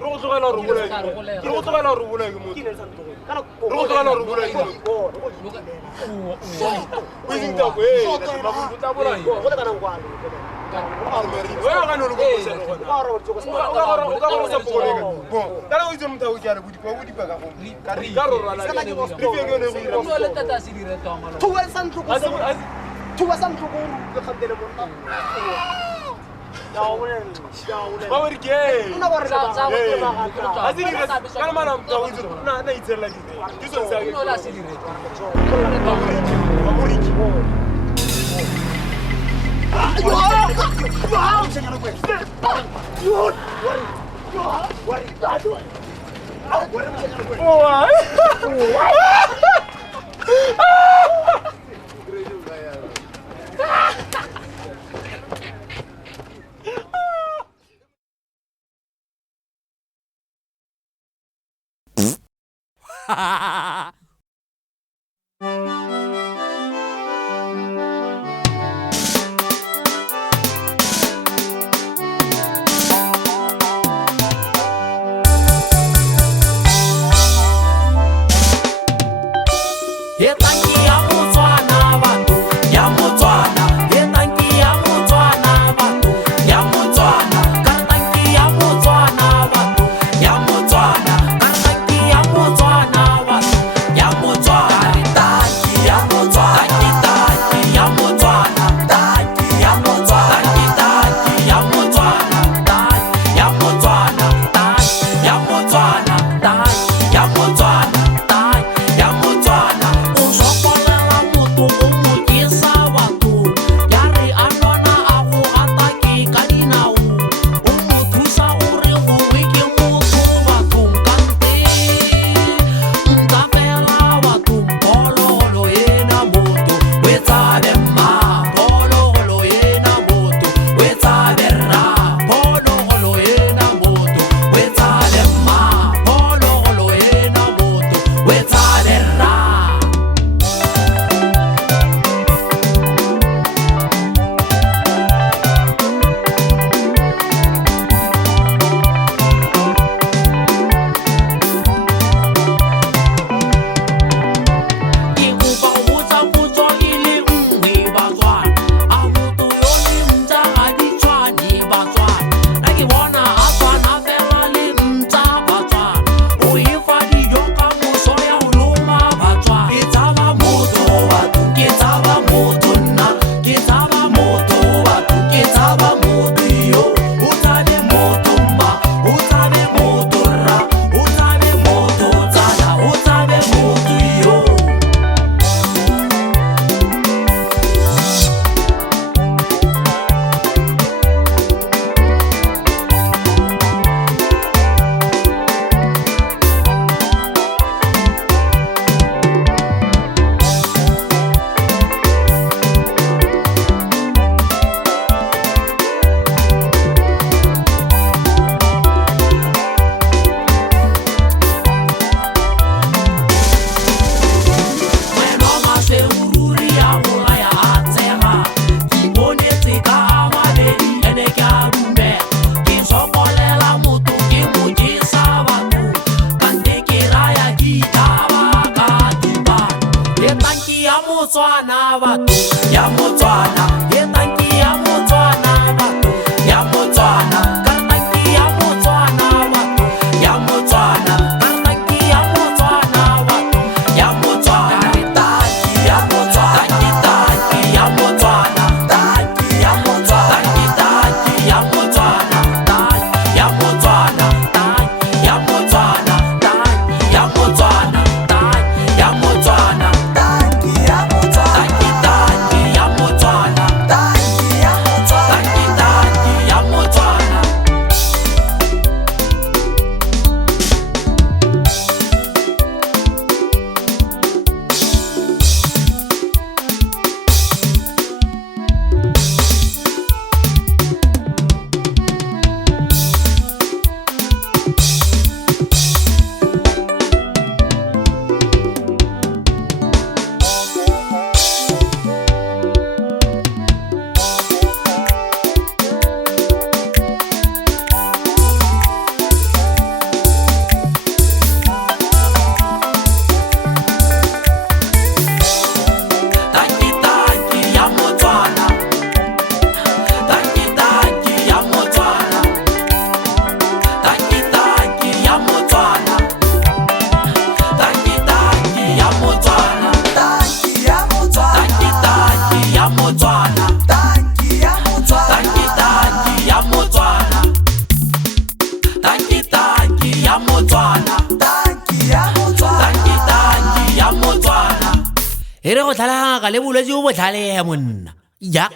Ro tlogela re bolae. Ro tlogela re bolae ke motho. Ro tlogela re bolae ke motho. O iseng tabo e. Ba go tla bolae. Go tla kana ngwana. Wena ga no le go botsa le gona. O ka go sa pokolega. Bo, kana o itse motho o ke a le bodipa ka go. Ka ro rala. Di feng yone go ira. No le tata se dire tama. Thuwa santlo go kgantele monna. Ba re ke. Nna ba re ba. A se dire kana mana motho o itse na itsela di. Di so sa ke. No la se dire. Ba mo ri. botlhale ga le bolwetse bo botlhale monna. Ja.